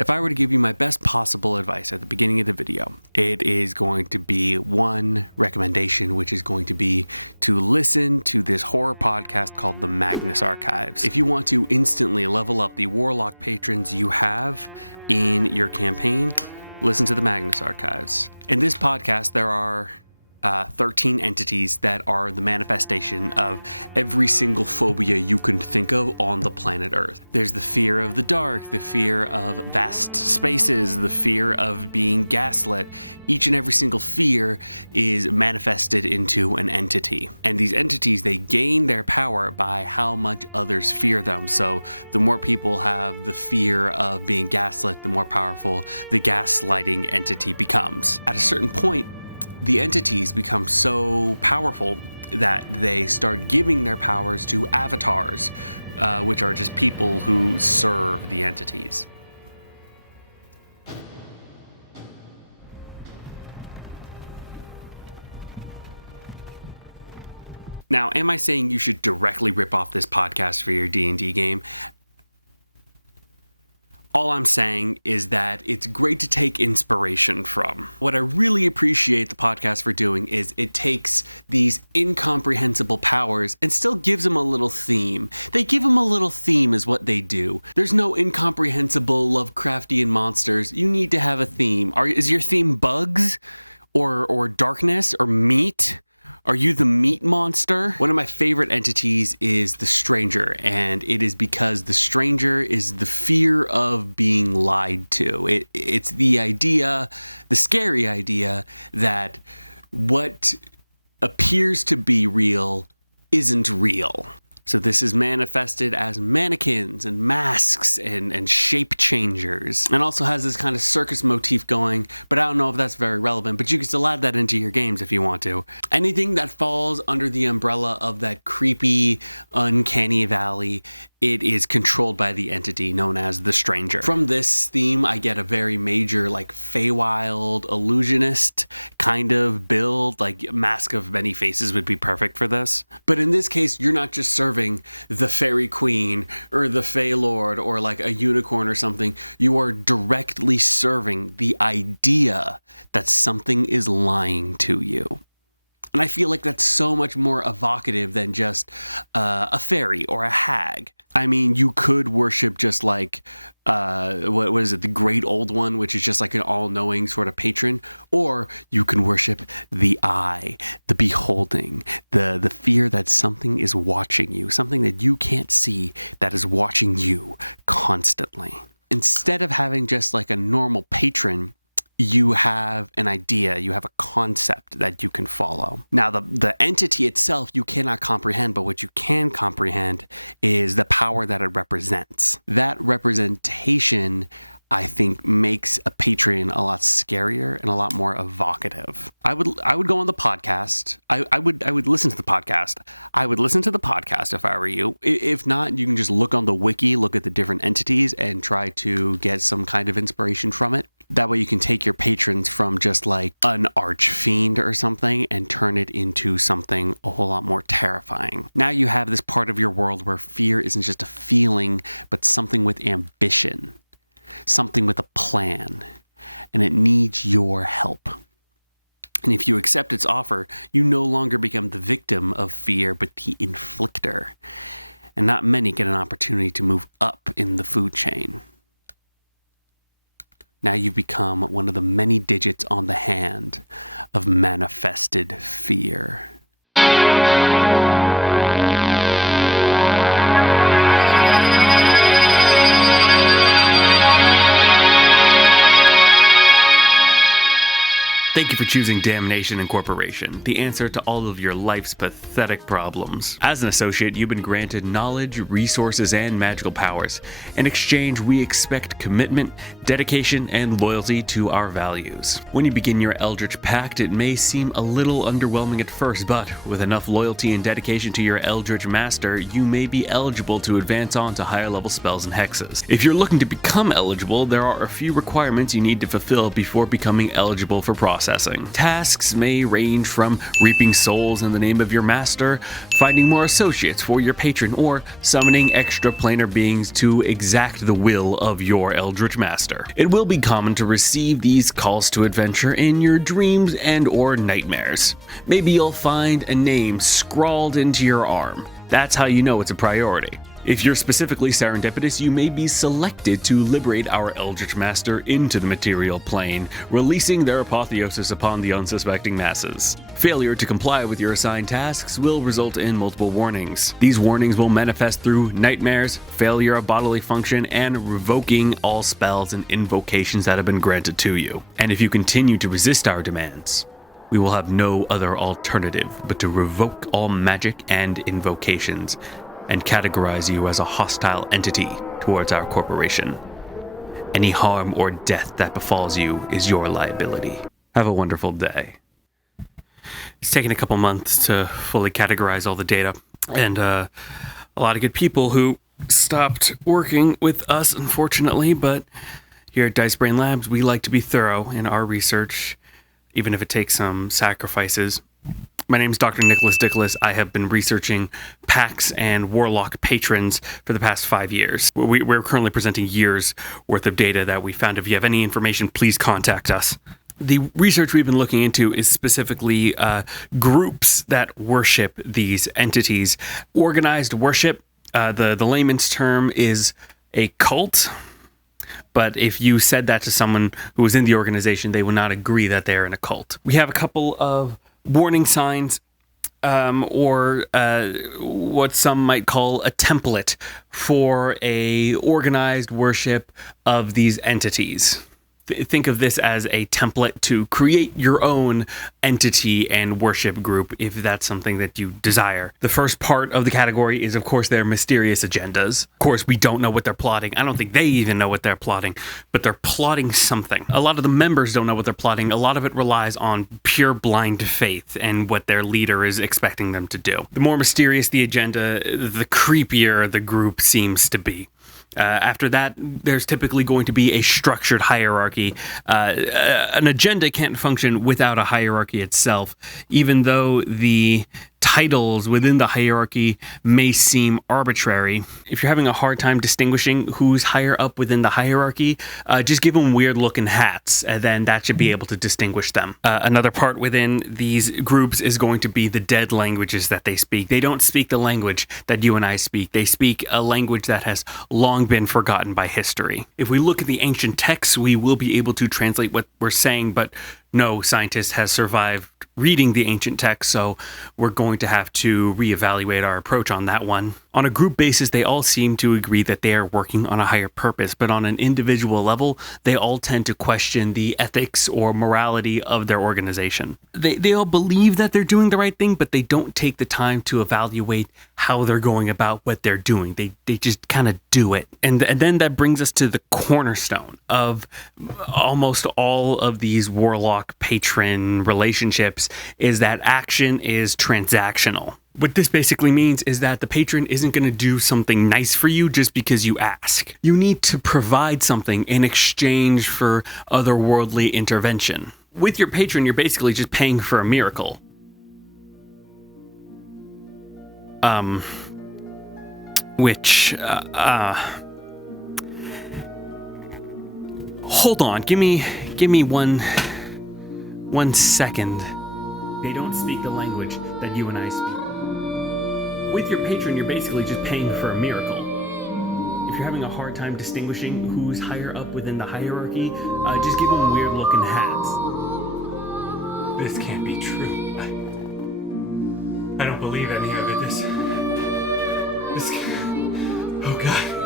If I were to give you my best possible advice at the beginning of the video, it is going to be one recommendation, which is going to be to listen to this horror podcast called The Magnus Archives. If you want to instantly level up the Warlock Patrons you have in your campaign, listen to The Magnus Archives. In this podcast, there are 13 entities that are the manifestation of every single phobia you can think of on the planet Earth. There's the fear of the dark, the fear of vast spaces, the fear of being gaslit. Each and every single fear is manifested into an entity. And these entities, they gain their power by how much others fear them. So the more people have the fear of being gaslit, the more powerful the gaslighting entity becomes. At a certain point, the entities become so powerful that they start giving their powers to avatars, which are just people who serve the entities. Now, am I saying you should directly rip off this podcast for your D&D game? All I'm saying is that it's great to take inspiration from. What I really appreciate the podcast for doing is it takes these incomprehensible powers and still gives them a little theme. They give them a little theme is what they do. There's no incomprehensible Lovecraftian monsters. You need to have a theme. Is your theme bugs or darkness or meat? Are you the meat monster? One of my favorite entities is the stranger, and it is because the stranger is the fear of being lied to. It's the idea, the scary idea, that what appears to be real isn't real. So this is manifested as mannequins and masks and shape changers, and also has this kind of circus motif going, but I don't know if that's very relevant, but you can still add that into your games if you want to. Anything that falls under the umbrella of that creepy, uncanny valley, it is controlled by the entity known as the stranger. From this theme, I get a very major, Feywild illusionist kind of build, Mask of Many Faces would be perfect for this. But in this case, you're not just serving the fairy queen or the fey lord or a unicorn or something. You are directly serving the idea that something is lying to you. And I feel like that's so much more evocative than just a fairy or a hag. I mean, you could worship just what is it, the Great Old One, which is just an all-knowing sort of patron, or you can worship the eye, the beholding, the fear that something is watching you, something that you can't see that is watching you constantly. Instead of having just a normal patron, you have an idea, you have a concept that you can follow. Now, the entity itself you cannot comprehend, but what you can comprehend is the power that it represents. That representation, I think, makes a patron a lot scarier and a lot more evocative. I would go on the podcast. I would listen to the podcast. I would listen to the podcast if I were you. If not, you can just look on the wiki, look at the different entities, and try to get some kind of inspiration from it. That way you can take your patrons from just an archfiend or something and turn it into something a whole lot more terrifying. Now you have this part of your world where fear isn't just a feeling, but something with ambition, something with a plan, and it needs your help. And if you accept its offer, you no longer become the victim of fear, but the inflictor. And not many get an opportunity to move up in the food chain. Now you've become one of the many digits on the hand of manifested fear. Thank you for choosing Damnation Incorporation, the answer to all of your life's pathetic problems. As an associate, you've been granted knowledge, resources, and magical powers. In exchange, we expect commitment, dedication, and loyalty to our values. When you begin your Eldritch Pact, it may seem a little underwhelming at first, but with enough loyalty and dedication to your Eldritch Master, you may be eligible to advance on to higher level spells and hexes. If you're looking to become eligible, there are a few requirements you need to fulfill before becoming eligible for process. processing. Tasks may range from reaping souls in the name of your master, finding more associates for your patron, or summoning extra planar beings to exact the will of your eldritch master. It will be common to receive these calls to adventure in your dreams and or nightmares. Maybe you'll find a name scrawled into your arm. That's how you know it's a priority. If you're specifically serendipitous, you may be selected to liberate our Eldritch Master into the material plane, releasing their apotheosis upon the unsuspecting masses. Failure to comply with your assigned tasks will result in multiple warnings. These warnings will manifest through nightmares, failure of bodily function, and revoking all spells and invocations that have been granted to you. And if you continue to resist our demands, we will have no other alternative but to revoke all magic and invocations and categorize you as a hostile entity towards our corporation. Any harm or death that befalls you is your liability. Have a wonderful day. It's taken a couple months to fully categorize all the data, and a lot of good people who stopped working with us, unfortunately, but here at Dice Brain Labs, we like to be thorough in our research, even if it takes some sacrifices. My name is Dr. Nicholas Dickless. I have been researching packs and Warlock Patrons for the past 5 years. We're currently presenting years worth of data that we found. If you have any information, please contact us. The research we've been looking into is specifically groups that worship these entities. Organized worship, the layman's term is a cult. But if you said that to someone who was in the organization, they would not agree that they're in a cult. We have a couple of warning signs, or what some might call a template for a organized worship of these entities. Think of this as a template to create your own entity and worship group if that's something that you desire. The first part of the category is, of course, their mysterious agendas. Of course, we don't know what they're plotting. I don't think they even know what they're plotting, but they're plotting something. A lot of the members don't know what they're plotting. A lot of it relies on pure blind faith and what their leader is expecting them to do. The more mysterious the agenda, the creepier the group seems to be. After that, there's typically going to be a structured hierarchy. An agenda can't function without a hierarchy itself, even though the titles within the hierarchy may seem arbitrary. If you're having a hard time distinguishing who's higher up within the hierarchy, just give them weird-looking hats, and then that should be able to distinguish them. Another part within these groups is going to be the dead languages that they speak. They don't speak the language that you and I speak. They speak a language that has long been forgotten by history. If we look at the ancient texts, we will be able to translate what we're saying, but no scientist has survived reading the ancient text, so we're going to have to reevaluate our approach on that one. On a group basis, they all seem to agree that they are working on a higher purpose, but on an individual level, they all tend to question the ethics or morality of their organization. They all believe that they're doing the right thing, but they don't take the time to evaluate how they're going about what they're doing. They just kind of do it. And then that brings us to the cornerstone of almost all of these Warlock Patron relationships, is that action is transactional. What this basically means is that the patron isn't going to do something nice for you just because you ask. You need to provide something in exchange for otherworldly intervention. With your patron, you're basically just paying for a miracle. Hold on, give me one second. They don't speak the language that you and I speak. With your patron, you're basically just paying for a miracle. If you're having a hard time distinguishing who's higher up within the hierarchy, just give them weird-looking hats. This can't be true. I don't believe any of it. This... Oh, God.